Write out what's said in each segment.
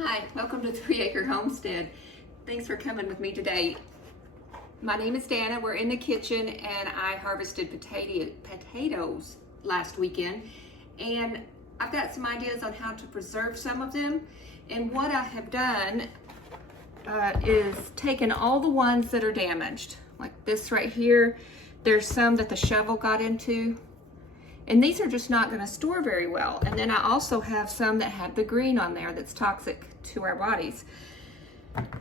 Hi, welcome to 3 Acre Homestead. Thanks for coming with me today. My name is Dana. We're in the kitchen and I harvested potatoes last weekend, and I've got some ideas on how to preserve some of them. And what I have done is taken all the ones that are damaged, like this right here. There's some that the shovel got into, and these are just not going to store very well. And then I also have some that have the green on there that's toxic to our bodies.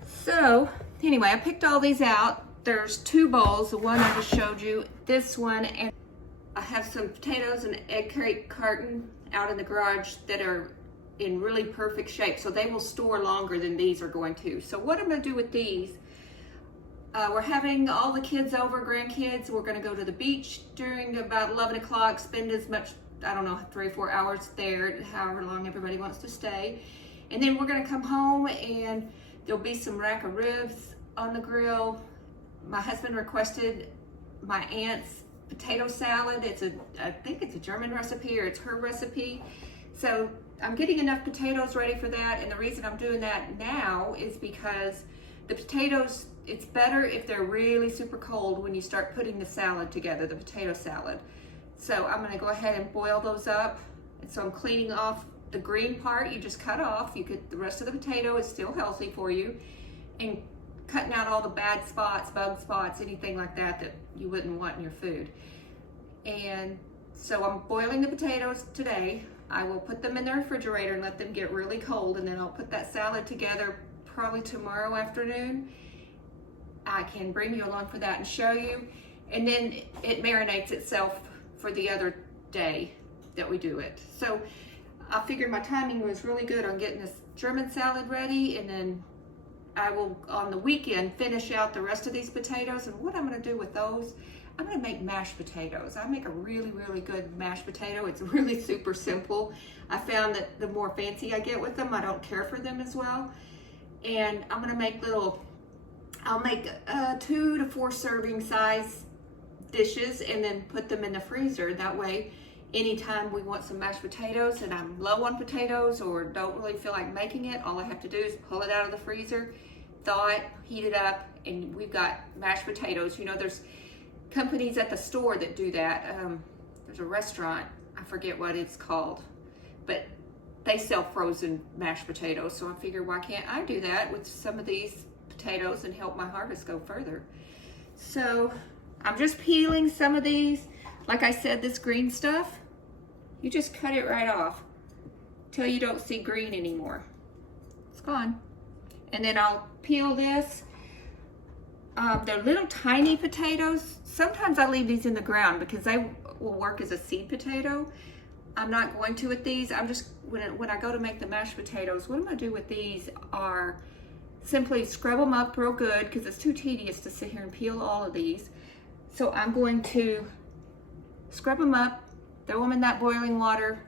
So anyway, I picked all these out. There's 2 bowls, the one I just showed you, this one, and I have some potatoes and an egg crate carton out in the garage that are in really perfect shape, so they will store longer than these are going to. So what I'm going to do with these, we're having all the kids over, grandkids. We're going to go to the beach during about 11 o'clock, spend as much, I don't know, 3 or 4 hours there, however long everybody wants to stay. And then we're going to come home and there'll be some rack of ribs on the grill. My husband requested my aunt's potato salad. I think it's a German recipe, or it's her recipe. So I'm getting enough potatoes ready for that. And the reason I'm doing that now is because the potatoes, it's better if they're really super cold when you start putting the salad together, the potato salad. So I'm gonna go ahead and boil those up. And so I'm cleaning off the green part. You just cut off. You get the rest of the potato is still healthy for you, and cutting out all the bad spots, bug spots, anything like that that you wouldn't want in your food. And so I'm boiling the potatoes today. I will put them in the refrigerator and let them get really cold, and then I'll put that salad together probably tomorrow afternoon. I can bring you along for that and show you. And then it marinates itself for the other day that we do it. So I figured my timing was really good on getting this German salad ready, and then I will, on the weekend, finish out the rest of these potatoes. And what I'm gonna do with those, I'm gonna make mashed potatoes. I make a really, really good mashed potato. It's really super simple. I found that the more fancy I get with them, I don't care for them as well. And I'm gonna make I'll make 2 to 4 serving size dishes and then put them in the freezer. That way, anytime we want some mashed potatoes and I'm low on potatoes or don't really feel like making it, all I have to do is pull it out of the freezer, thaw it, heat it up, and we've got mashed potatoes. You know, there's companies at the store that do that. There's a restaurant, I forget what it's called, but they sell frozen mashed potatoes. So I figured, why can't I do that with some of these potatoes and help my harvest go further? So I'm just peeling some of these. Like I said, this green stuff, you just cut it right off till you don't see green anymore. It's gone. And then I'll peel this. They're little tiny potatoes. Sometimes I leave these in the ground because they will work as a seed potato. I'm not going to with these. I'm just, when I go to make the mashed potatoes, what I'm gonna do with these are simply scrub them up real good, because it's too tedious to sit here and peel all of these. So I'm going to scrub them up, throw them in that boiling water,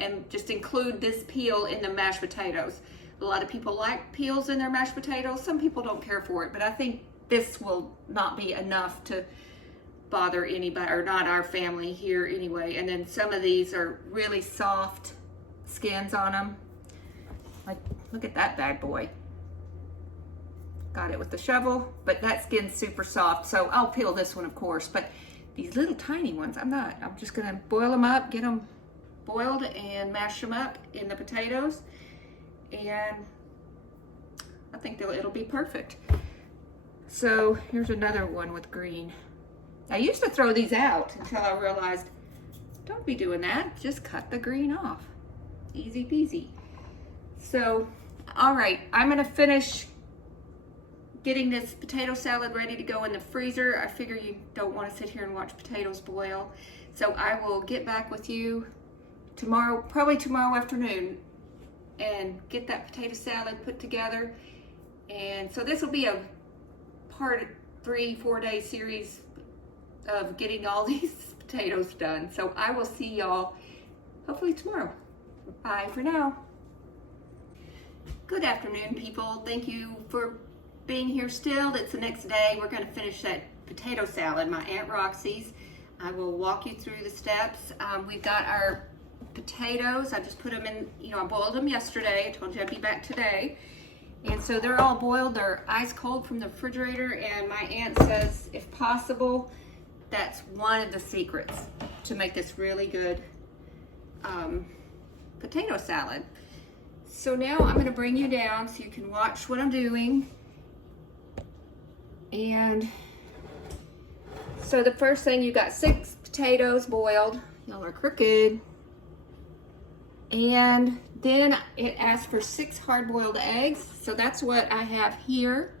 and just include this peel in the mashed potatoes. A lot of people like peels in their mashed potatoes. Some people don't care for it, but I think this will not be enough to bother anybody, or not our family here anyway. And then some of these are really soft skins on them. Like, look at that bad boy. Got it with the shovel, but that skin's super soft. So I'll peel this one, of course, but these little tiny ones, I'm just gonna boil them up, get them boiled and mash them up in the potatoes. And I think it'll be perfect. So here's another one with green. I used to throw these out until I realized, don't be doing that. Just cut the green off. Easy peasy. So, all right, I'm gonna finish getting this potato salad ready to go in the freezer. I figure you don't want to sit here and watch potatoes boil. So I will get back with you tomorrow, probably tomorrow afternoon, and get that potato salad put together. And so this will be a part 3-4 day series of getting all these potatoes done. So I will see y'all hopefully tomorrow. Bye for now. Good afternoon, people. Thank you for being here still. It's the next day. We're going to finish that potato salad, my Aunt Roxy's. I will walk you through the steps. We've got our potatoes. I just put them in, you know, I boiled them yesterday. I told you I'd be back today. And so they're all boiled. They're ice cold from the refrigerator. And my aunt says, if possible, that's one of the secrets to make this really good potato salad. So now I'm going to bring you down so you can watch what I'm doing. And so the first thing, you got 6 potatoes boiled. Y'all are crooked. And then it asks for 6 hard-boiled eggs. So that's what I have here.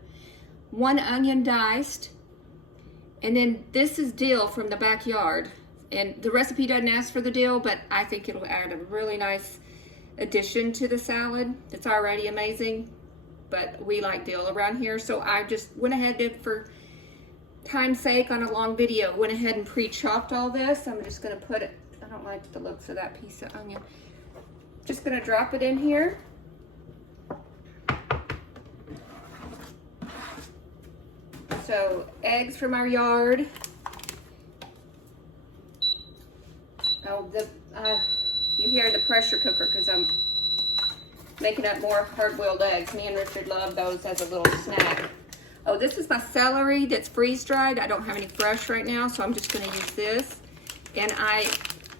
1 onion diced. And then this is dill from the backyard. And the recipe doesn't ask for the dill, but I think it'll add a really nice addition to the salad. It's already amazing, but we like dill around here. So I just went ahead and, for time's sake on a long video, went ahead and pre-chopped all this. I'm just gonna put it, I don't like the looks of that piece of onion. Just gonna drop it in here. So eggs from our yard. Oh, you hear the pressure cooker because I'm making up more hard-boiled eggs. Me and Richard love those as a little snack. Oh, this is my celery that's freeze-dried. I don't have any fresh right now, so I'm just going to use this. And I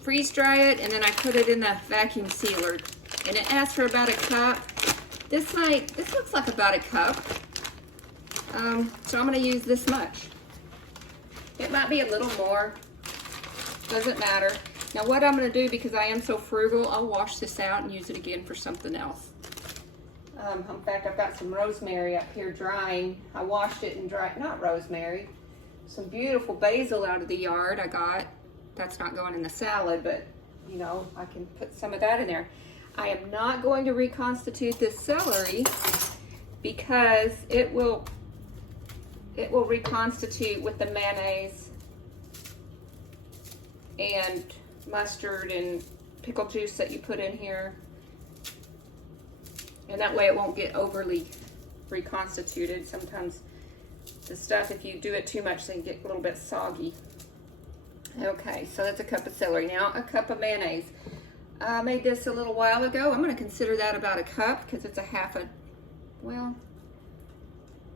freeze-dry it, and then I put it in the vacuum sealer. And it asks for about a cup. This looks like about a cup. So I'm going to use this much. It might be a little more. Doesn't matter. Now what I'm going to do, because I am so frugal, I'll wash this out and use it again for something else. In fact, I've got some rosemary up here drying. I washed it and dried, not rosemary, some beautiful basil out of the yard I got. That's not going in the salad, but you know, I can put some of that in there. I am not going to reconstitute this celery because it will reconstitute with the mayonnaise and mustard and pickle juice that you put in here, and that way it won't get overly reconstituted. Sometimes the stuff, if you do it too much, they get a little bit soggy. Okay, so that's a cup of celery. Now a cup of mayonnaise. I made this a little while ago. I'm going to consider that about a cup because it's a half a, well,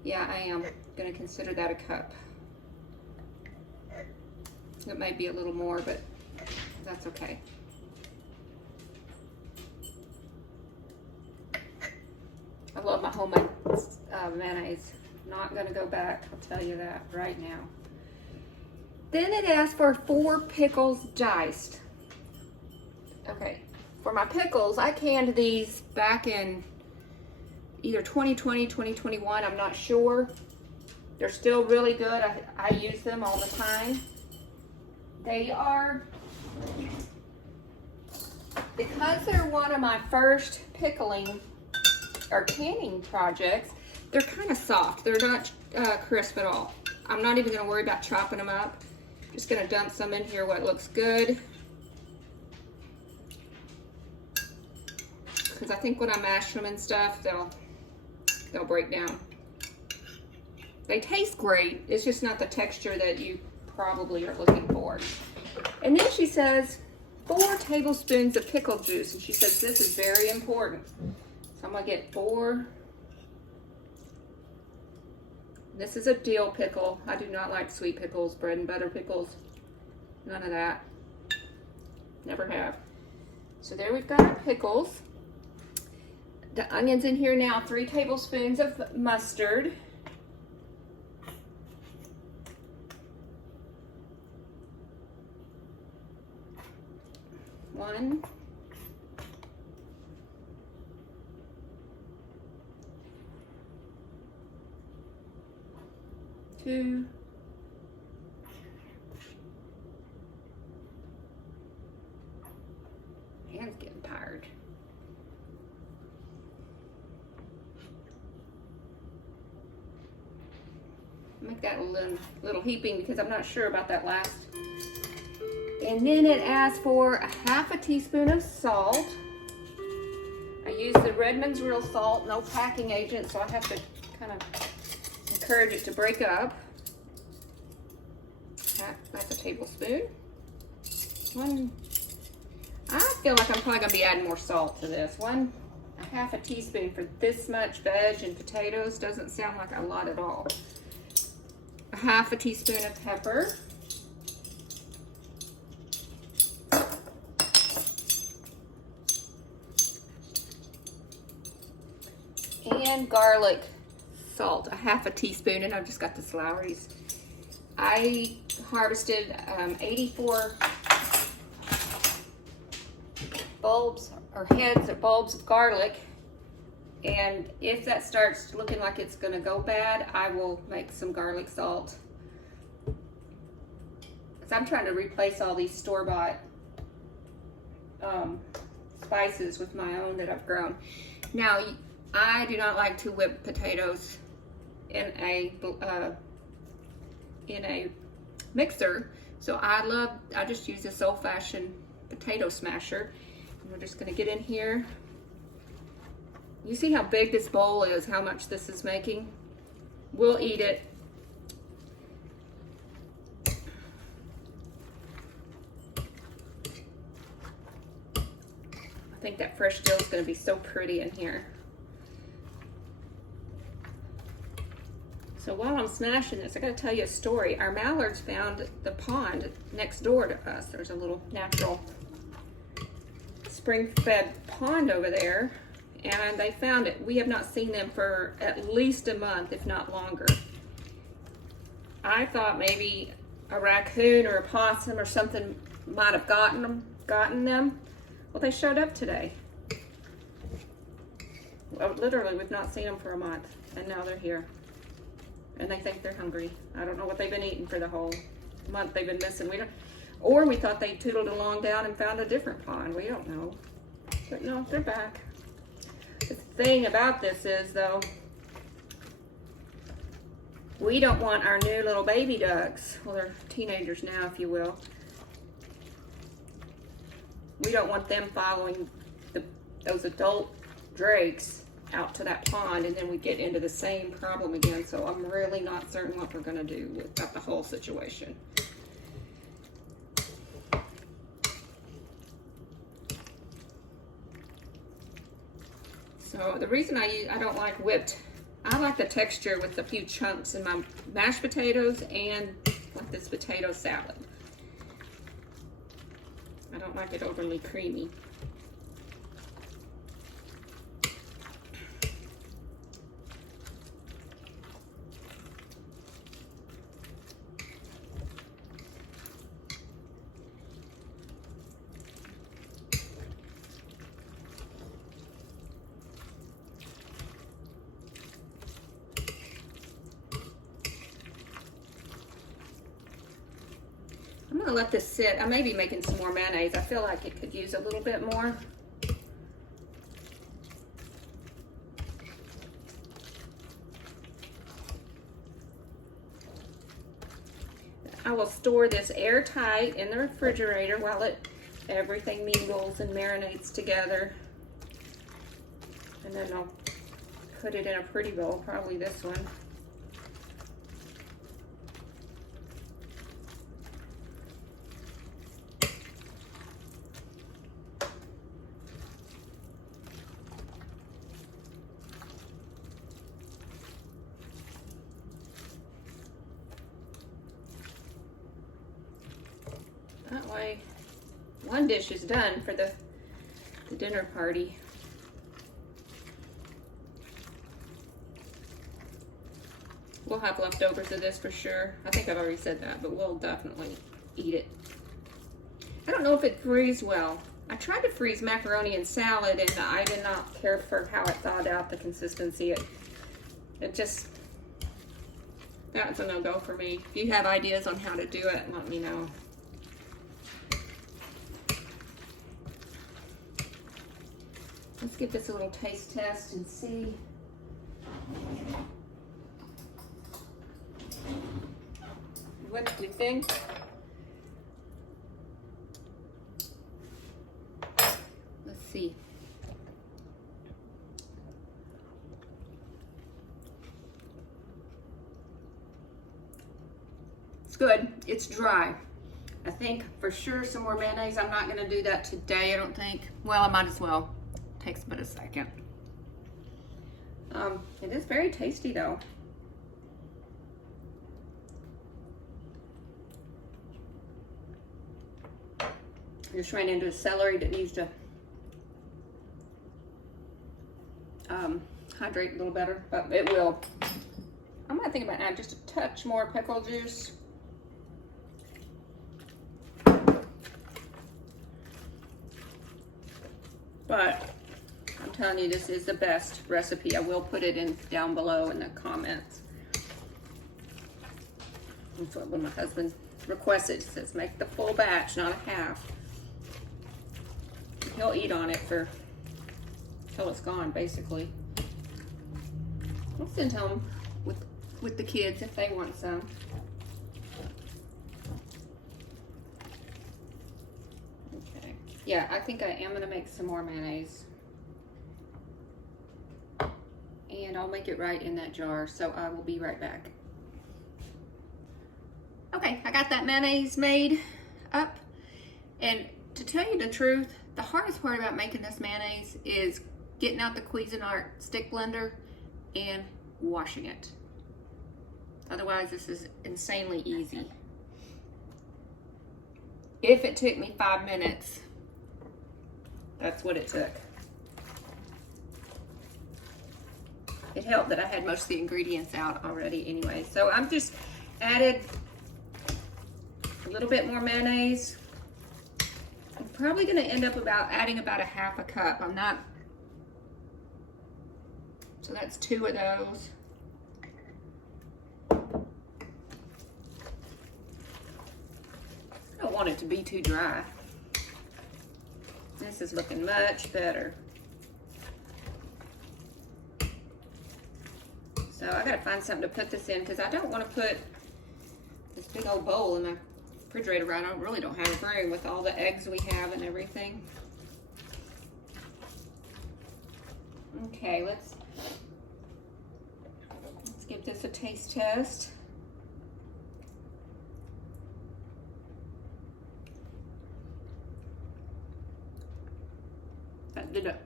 yeah, I am going to consider that a cup. It might be a little more, but that's okay. I love my homemade mayonnaise. Not going to go back, I'll tell you that right now. Then it asks for 4 pickles diced. Okay, for my pickles, I canned these back in either 2020, 2021, I'm not sure. They're still really good. I use them all the time. They are, because they're one of my first pickling or canning projects, they're kind of soft. They're not crisp at all. I'm not even going to worry about chopping them up. Just going to dump some in here what looks good. Because I think when I mash them and stuff, they'll break down. They taste great. It's just not the texture that you probably are looking for. And then she says 4 tablespoons of pickle juice, and she says this is very important. So I'm gonna get 4. This is a dill pickle. I do not like sweet pickles, bread and butter pickles. None of that. Never have. So there we've got our pickles. The onions in here now, 3 tablespoons of mustard. One. 2. Hand's getting tired. Make that a little heaping because I'm not sure about that last. And then it asks for a ½ teaspoon of salt. I use the Redmond's real salt, no packing agent, so I have to kind of encourage it to break up. That's a tablespoon. I feel like I'm probably gonna be adding more salt to this. A half a teaspoon for this much veg and potatoes doesn't sound like a lot at all. A half a teaspoon of pepper. And garlic salt, a half a teaspoon, and I've just got the celeries. I harvested 84 bulbs or heads or bulbs of garlic, and if that starts looking like it's going to go bad, I will make some garlic salt. So I'm trying to replace all these store-bought spices with my own that I've grown. Now, I do not like to whip potatoes in a mixer, so I just use this old-fashioned potato smasher. And we're just going to get in here. You see how big this bowl is, how much this is making? We'll eat it. I think that fresh dill is going to be so pretty in here. So while I'm smashing this, I gotta tell you a story. Our mallards found the pond next door to us. There's a little natural spring-fed pond over there, and they found it. We have not seen them for at least a month, if not longer. I thought maybe a raccoon or a possum or something might have gotten them. Well, they showed up today. Well, literally, we've not seen them for a month, and now they're here. And they think they're hungry. I don't know what they've been eating for the whole month they've been missing. Or we thought they tootled along down and found a different pond. We don't know. But no, they're back. The thing about this is, though, we don't want our new little baby ducks, well, they're teenagers now, if you will. We don't want them following those adult drakes out to that pond, and then we get into the same problem again. So I'm really not certain what we're going to do about the whole situation. So the reason I don't like whipped, I like the texture with a few chunks in my mashed potatoes and like this potato salad. I don't like it overly creamy. I'm gonna let this sit. I may be making some more mayonnaise. I feel like it could use a little bit more. I will store this airtight in the refrigerator while everything mingles and marinates together. And then I'll put it in a pretty bowl, probably this one. That way, one dish is done for the dinner party. We'll have leftovers of this for sure. I think I've already said that, but we'll definitely eat it. I don't know if it freezes well. I tried to freeze macaroni and salad, and I did not care for how it thawed out, the consistency. It just, that's a no-go for me. If you have ideas on how to do it, let me know. Let's give this a little taste test and see. What do you think? Let's see. It's good. It's dry. I think for sure some more mayonnaise. I'm not gonna do that today, I don't think. Well, I might as well. Takes but a second. It is very tasty though. I just ran into a celery that needs to hydrate a little better, but it will. I'm gonna think about adding just a touch more pickle juice. But I'm telling you, this is the best recipe. I will put it in down below in the comments. That's what when my husband requested. It says make the full batch, not a half. He'll eat on it for till it's gone, basically. I'll send home with the kids if they want some. Okay. Yeah, I think I am gonna make some more mayonnaise. And I'll make it right in that jar, so I will be right back. Okay, I got that mayonnaise made up. And to tell you the truth, the hardest part about making this mayonnaise is getting out the Cuisinart stick blender and washing it. Otherwise, this is insanely easy. If it took me 5 minutes, that's what it took. It helped that I had most of the ingredients out already anyway. So I'm just added a little bit more mayonnaise. I'm probably gonna end up adding about a half a cup. I'm not, so that's 2 of those. I don't want it to be too dry. This is looking much better. So I gotta find something to put this in because I don't want to put this big old bowl in my refrigerator right. I really don't have room with all the eggs we have and everything. Okay, let's give this a taste test. That did it.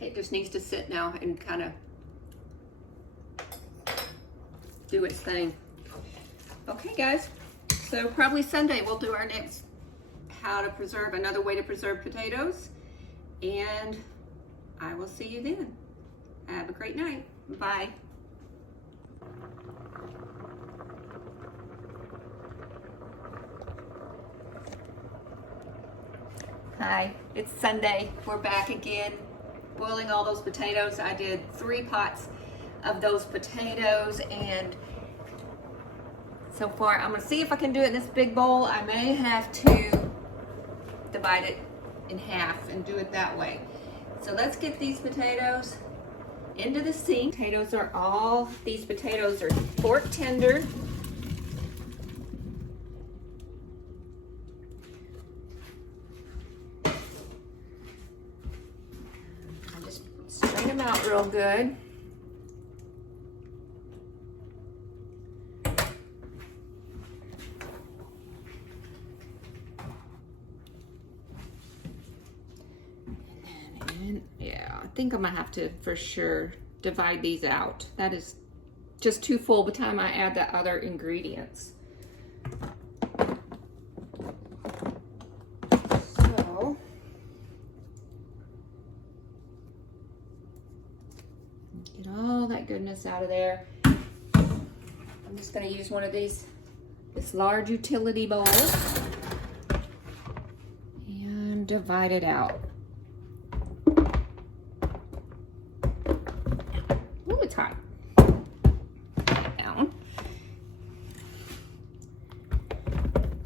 It just needs to sit now and kind of do its thing. Okay, guys. So probably Sunday we'll do our next another way to preserve potatoes. And I will see you then. Have a great night. Bye. Hi, it's Sunday. We're back again, boiling all those potatoes. I did 3 pots of those potatoes, and so far I'm gonna see if I can do it in this big bowl. I may have to divide it in half and do it that way. So let's get these potatoes into the sink. These potatoes are fork tender. I just strain them out real good. Yeah, I think I'm gonna have to for sure divide these out. That is just too full by the time I add the other ingredients. So get all that goodness out of there. I'm just gonna use one of this large utility bowl and divide it out. It's hot. Down.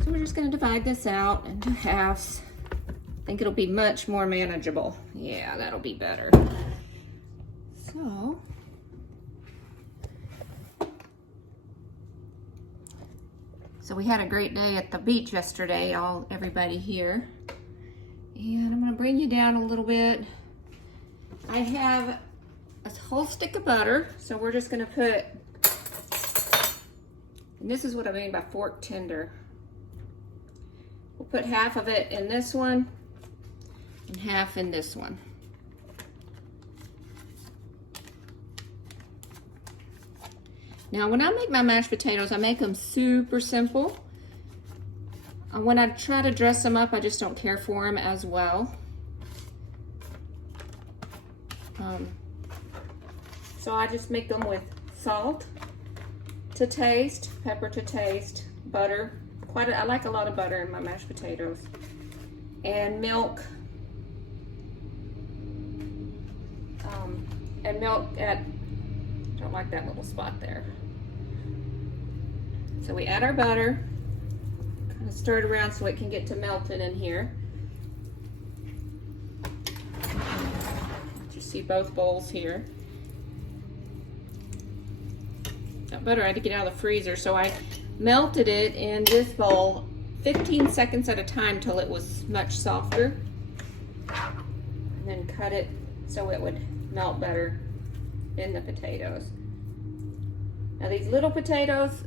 So we're just going to divide this out into halves. I think it'll be much more manageable. Yeah, that'll be better. So we had a great day at the beach yesterday, everybody here. And I'm going to bring you down a little bit. I have a whole stick of butter, so we're just gonna put, and this is what I mean by fork tender. put half of it in this one and half in this one. Now when I make my mashed potatoes, I make them super simple. When I try to dress them up, I just don't care for them as well. So I just make them with salt to taste, pepper to taste, butter. I like a lot of butter in my mashed potatoes. And milk. Don't like that little spot there. So we add our butter, kind of stir it around so it can get to melting in here. You see both bowls here. That butter I had to get out of the freezer, so I melted it in this bowl 15 seconds at a time till it was much softer. And then cut it so it would melt better in the potatoes. Now these little potatoes,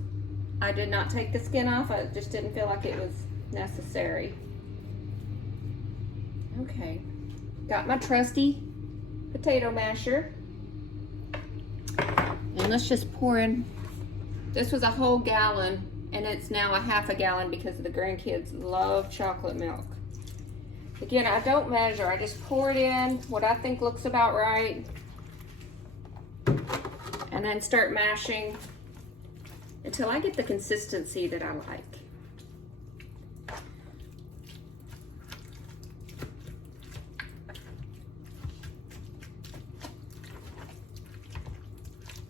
I did not take the skin off. I just didn't feel like it was necessary. Okay, got my trusty potato masher. And let's just pour in. This was a whole gallon, and it's now a half a gallon because the grandkids love chocolate milk. Again, I don't measure. I just pour it in, what I think looks about right. And then start mashing until I get the consistency that I like.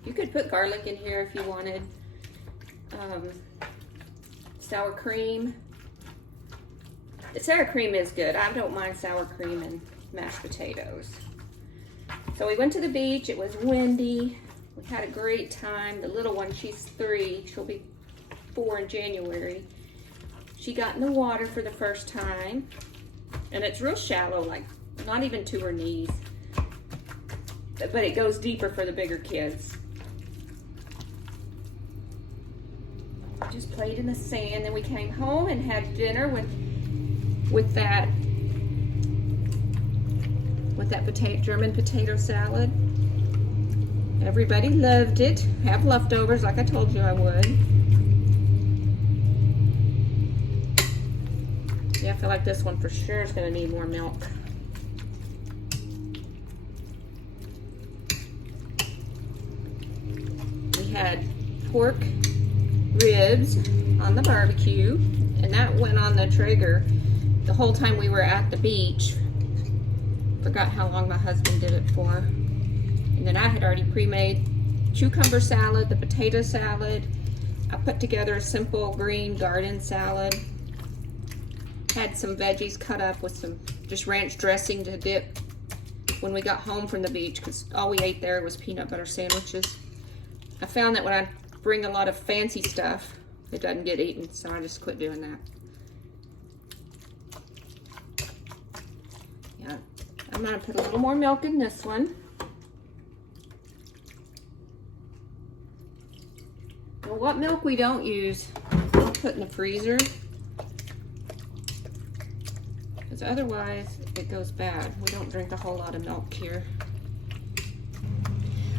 You could put garlic in here if you wanted. Sour cream. The sour cream is good. I don't mind sour cream and mashed potatoes. So we went to the beach. It was windy. We had a great time. The little one, she's 3. She'll be 4 in January. She got in the water for the first time. And it's real shallow, like not even to her knees. But it goes deeper for the bigger kids. Just played in the sand. Then we came home and had dinner with that German potato salad. Everybody loved it. Have leftovers like I told you I would. Yeah, I feel like this one for sure is going to need more milk. We had pork ribs on the barbecue, and that went on the Traeger the whole time we were at the beach. Forgot how long my husband did it for. And then I had already pre-made cucumber salad, the potato salad. I put together a simple green garden salad. Had some veggies cut up with some just ranch dressing to dip when we got home from the beach, because all we ate there was peanut butter sandwiches. I found that when I bring a lot of fancy stuff, it doesn't get eaten, so I just quit doing that. Yeah, I'm gonna put a little more milk in this one. Well, what milk we don't use, I'll put in the freezer, because otherwise it goes bad. We don't drink a whole lot of milk here.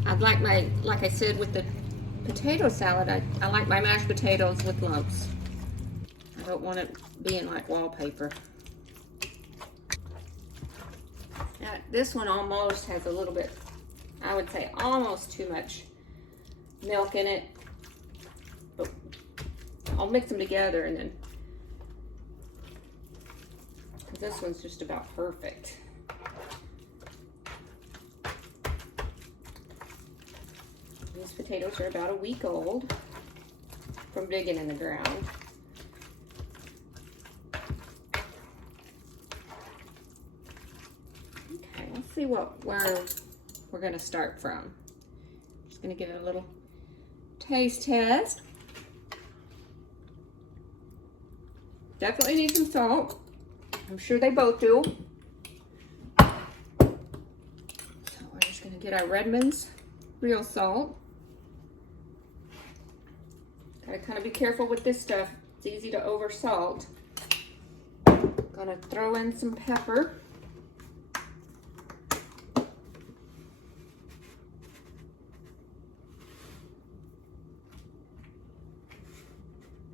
I'd like like I said, with the potato salad, I like my mashed potatoes with lumps. I don't want it being like wallpaper. Now, this one almost has a little bit, I would say almost too much milk in it. But I'll mix them together and then, because this one's just about perfect. These potatoes are about a week old from digging in the ground. Okay, let's see where we're going to start from. Just going to give it a little taste test. Definitely need some salt. I'm sure they both do. So we're just going to get our Redmond's real salt. Gotta kind of be careful with this stuff. It's easy to over salt. And gonna throw in some pepper.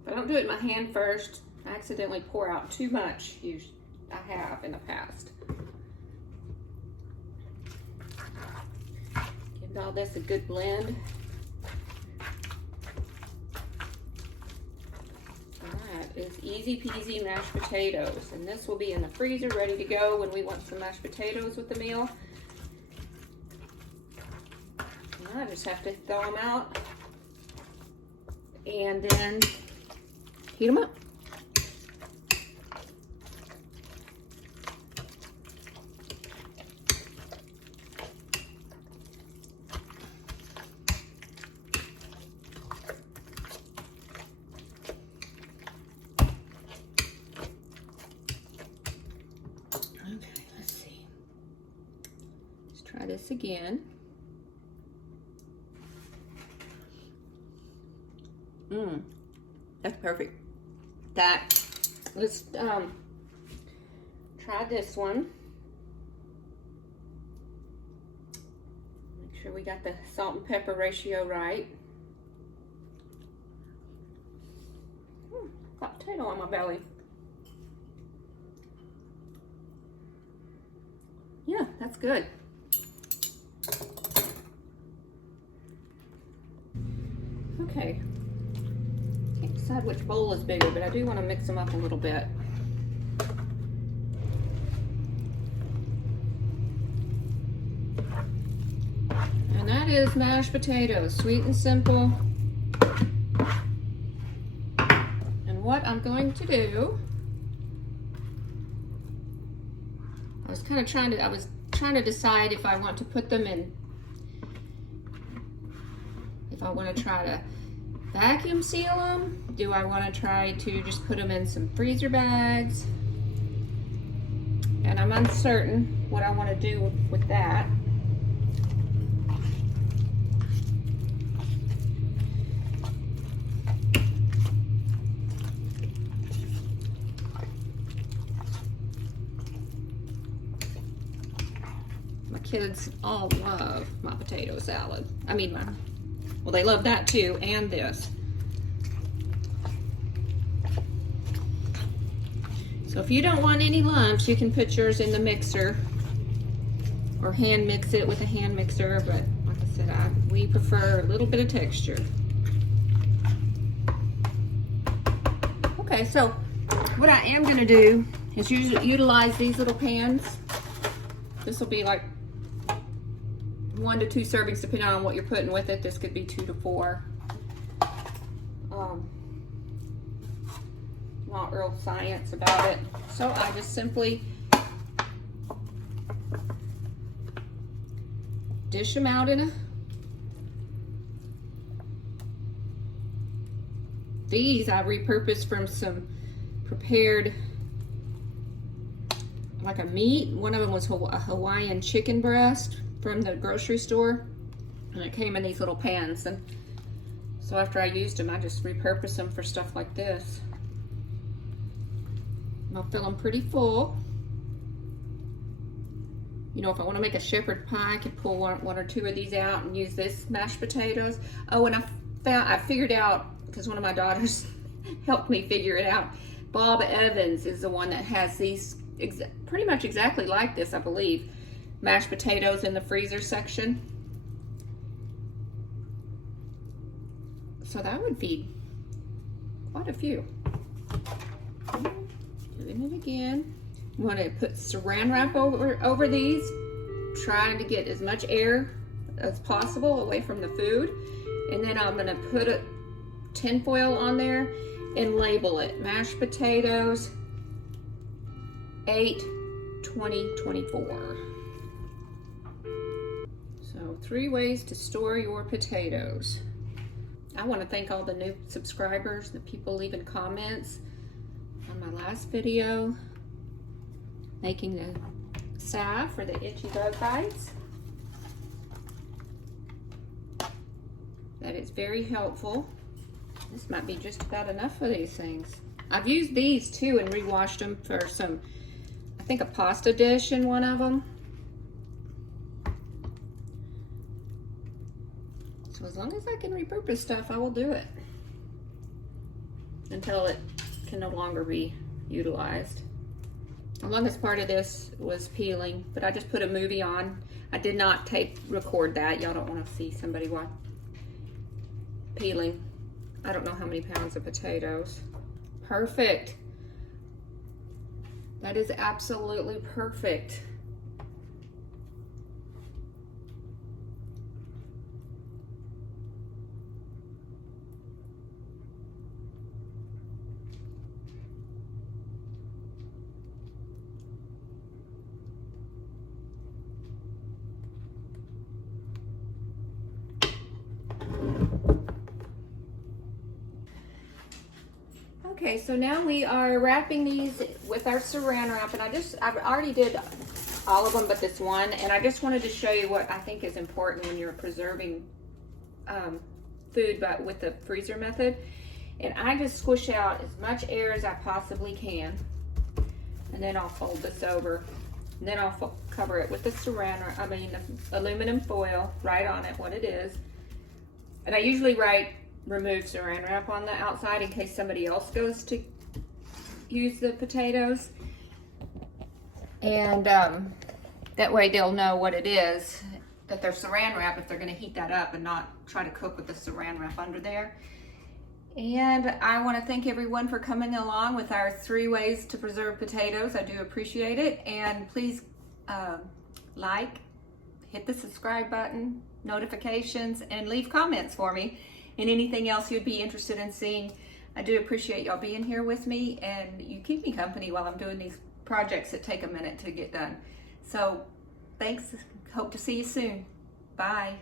If I don't do it in my hand first, I accidentally pour out too much. I have in the past. Give all this a good blend. That is easy peasy mashed potatoes. And this will be in the freezer ready to go when we want some mashed potatoes with the meal. And I just have to thaw them out and then heat them up. Okay, let's see. Let's try this again. That's perfect. Let's try this one. Make sure we got the salt and pepper ratio right. Got potato on my belly. Yeah, that's good. Okay. Can't decide which bowl is bigger, but I do want to mix them up a little bit. And that is mashed potatoes, sweet and simple. And what I'm going to do, I was trying to decide if I want to put them in, if I want to try to vacuum seal them. Do I want to try to just put them in some freezer bags? And I'm uncertain what I want to do with that. My kids all love my potato salad. Well, they love that too, and this. So if you don't want any lumps, you can put yours in the mixer or hand mix it with a hand mixer, but like I said, we prefer a little bit of texture. Okay, so what I am gonna do is utilize these little pans. This will be like 1 to 2 servings depending on what you're putting with it. This could be 2 to 4. Not real science about it. So I just simply dish them out in a, these I repurposed from some prepared, like a meat. One of them was a Hawaiian chicken breast from the grocery store, and it came in these little pans. And so after I used them, I just repurposed them for stuff like this. I'll fill them pretty full. You know, if I want to make a shepherd pie, I could pull one or two of these out and use this mashed potatoes. Oh, and I figured out, because one of my daughters helped me figure it out. Bob Evans is the one that has these pretty much exactly like this, I believe. Mashed potatoes in the freezer section. So that would be quite a few. Doing it again. You want to put saran wrap over these, trying to get as much air as possible away from the food. And then I'm going to put a tin foil on there and label it mashed potatoes 8/20/24. So 3 ways to store your potatoes. I want to thank all the new subscribers, the people leaving comments on my last video, making the salve for the itchy bug bites. That is very helpful. This might be just about enough for these things. I've used these too and rewashed them for some think a pasta dish in one of them. So as long as I can repurpose stuff, I will do it until it can no longer be utilized. The longest part of this was peeling, but I just put a movie on. I did not tape record that. Y'all don't want to see somebody peeling. I don't know how many pounds of potatoes. Perfect. That is absolutely perfect. Okay, so now we are wrapping these with our saran wrap, and I've already did all of them but this one, and I just wanted to show you what I think is important when you're preserving food but with the freezer method. And I just squish out as much air as I possibly can, and then I'll fold this over, and then I'll cover it with the the aluminum foil, write on it what it is, and I usually write remove saran wrap on the outside in case somebody else goes to use the potatoes, and that way they'll know what it is, that they're saran wrap, if they're going to heat that up and not try to cook with the saran wrap under there. And I want to thank everyone for coming along with our 3 ways to preserve potatoes. I do appreciate it, and please like, hit the subscribe button, notifications, and leave comments for me and anything else you'd be interested in seeing. I do appreciate y'all being here with me, and you keep me company while I'm doing these projects that take a minute to get done. So thanks, hope to see you soon. Bye.